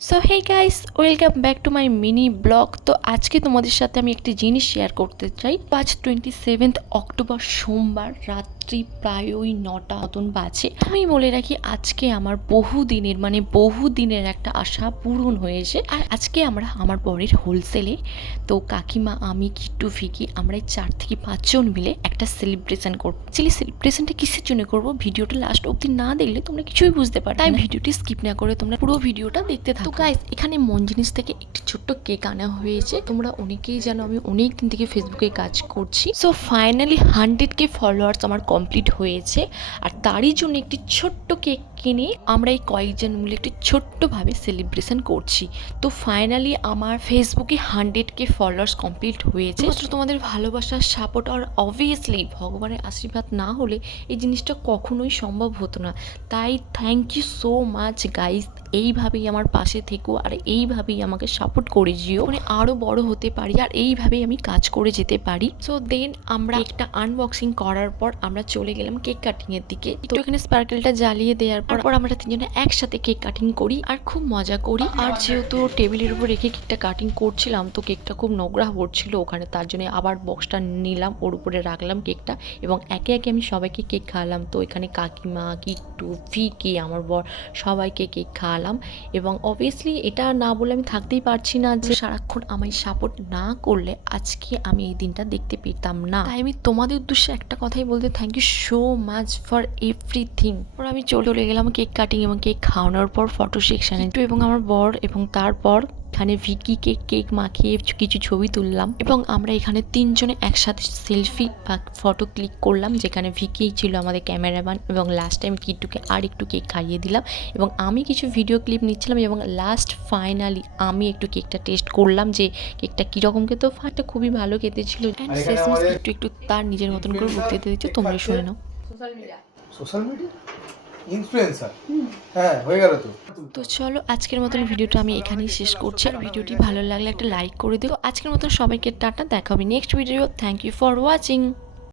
So hey guys, welcome back to my mini blog. তো আজকে তোমাদের সাথে আমি একটি জিনিস শেয়ার করতে চাই। আজ 27 অক্টোবর সোমবার রাত্রি প্রায় ওই 9টা মতন বাজে। আমি বলে রাখি, আজকে আমার বহুদিনের একটা আশা পূরণ হয়েছে। আর আজকে আমরা আমার বরের হোলসেলে, তো কাকিমা, আমি, কিট্টু, ফিকি, আমরা এই 4 থেকে 5 জন মিলে একটা সেলিব্রেশন করবো। অ্যাকচুয়ালি সেলিব্রেশনটা কিসের জন্য করবো, ভিডিওটা লাস্ট অবধি না দেখলে তোমরা কিছুই বুঝতে পারবে না। তাই ভিডিওটি স্কিপ না করে তোমরা পুরো ভিডিওটা দেখতে থাকো। তো গাইস, এখানে মন জিনিস থেকে একটি ছোট্ট কেক আনা হয়েছে। তোমরা অনেকেই জানো আমি অনেক দিন থেকে ফেসবুকে কাজ করছি। সো ফাইনালি 100K ফলোয়ার্স আমার কমপ্লিট হয়েছে। আর তারই জন্য একটি ছোট্ট কেক কিনে আমরা এই কয়েকজন মিলে একটি ছোট্টভাবে সেলিব্রেশন করছি। তো ফাইনালি আমার ফেসবুকে 100K ফলোয়ার্স কমপ্লিট হয়েছে। তোমাদের ভালোবাসার সাপোর্ট আর অবভিয়াসলি ভগবানের আশীর্বাদ না হলে এই জিনিসটা কখনোই সম্ভব হতো না। তাই thank you so much guys. এইভাবেই আমার পাশে থেকো আর এইভাবেই আমাকে সাপোর্ট করে যেও, মানে আরও বড় হতে পারি আর এইভাবেই আমি কাজ করে যেতে পারি। সো দেন আমরা একটা আনবক্সিং করার পর আমরা চলে গেলাম কেক কাটিং এর দিকে। তো এখানে স্পার্কেলটা জ্বালিয়ে দেওয়ার পর আমরা তিনজনে একসাথে কেক কাটিং করি আর খুব মজা করি। আর যেহেতু টেবিলের উপর রেখে কেকটা কাটিং করছিলাম, তো কেকটা খুব নোংরা পড়ছিল ওখানে, তার জন্য আবার বক্সটা নিলাম, ওর উপরে রাখলাম কেকটা এবং একে একে আমি সবাইকে কেক খাওয়ালাম। তো এখানে কাকিমা, কিট্টু, ফিকি, আমার বর, সবাইকে কেক খাওয়ালাম। এবং অবভিয়াসলি এটা না বলে আমি থাকতেই পারছি না যে সারাক্ষণ আমায় সাপোর্ট না করলে আজকে আমি এই দিনটা দেখতে পেতাম না। তাই আমি তোমাদের উদ্দেশ্যে একটা কথাই বলতে, thank you so much for everything. আমি চলে গেলাম কেক কাটিং এবং কেক খাওয়ানোর পর ফটো সেকশনে, এবং আমার বর এবং তারপর এখানে ভিকিকে কেক মাখিয়ে কিছু ছবি তুললাম এবং আমরা এখানে তিনজনে একসাথে সেলফি বা ফটো ক্লিক করলাম, যেখানে ভিকি ছিল আমাদের ক্যামেরাম্যান এবং লাস্ট টাইম কিট্টুকে আর একটু কেক খাইয়ে দিলাম এবং আমি কিছু ভিডিও ক্লিপ নিচ্ছিলাম এবং লাস্ট ফাইনালি আমি একটু কেকটা টেস্ট করলাম যে কেকটা কীরকম খেতে। ফাটটা খুবই ভালো খেতে ছিল। একটু একটু তার নিজের মতন করে বক্তৃতা দিচ্ছে, তোমরা শুনে নাও। সোশ্যাল মিডিয়া ইনফ্লুয়েন্সার, হ্যাঁ হয়ে গেল তো। তো চলো, আজকের মতন ভিডিওটা আমি এখানেই শেষ করছি। আর ভিডিওটি ভালো লাগলে একটা লাইক করে দিও। আজকের মতন সবাইকে টাটা, দেখা হবে next video. Thank you for watching.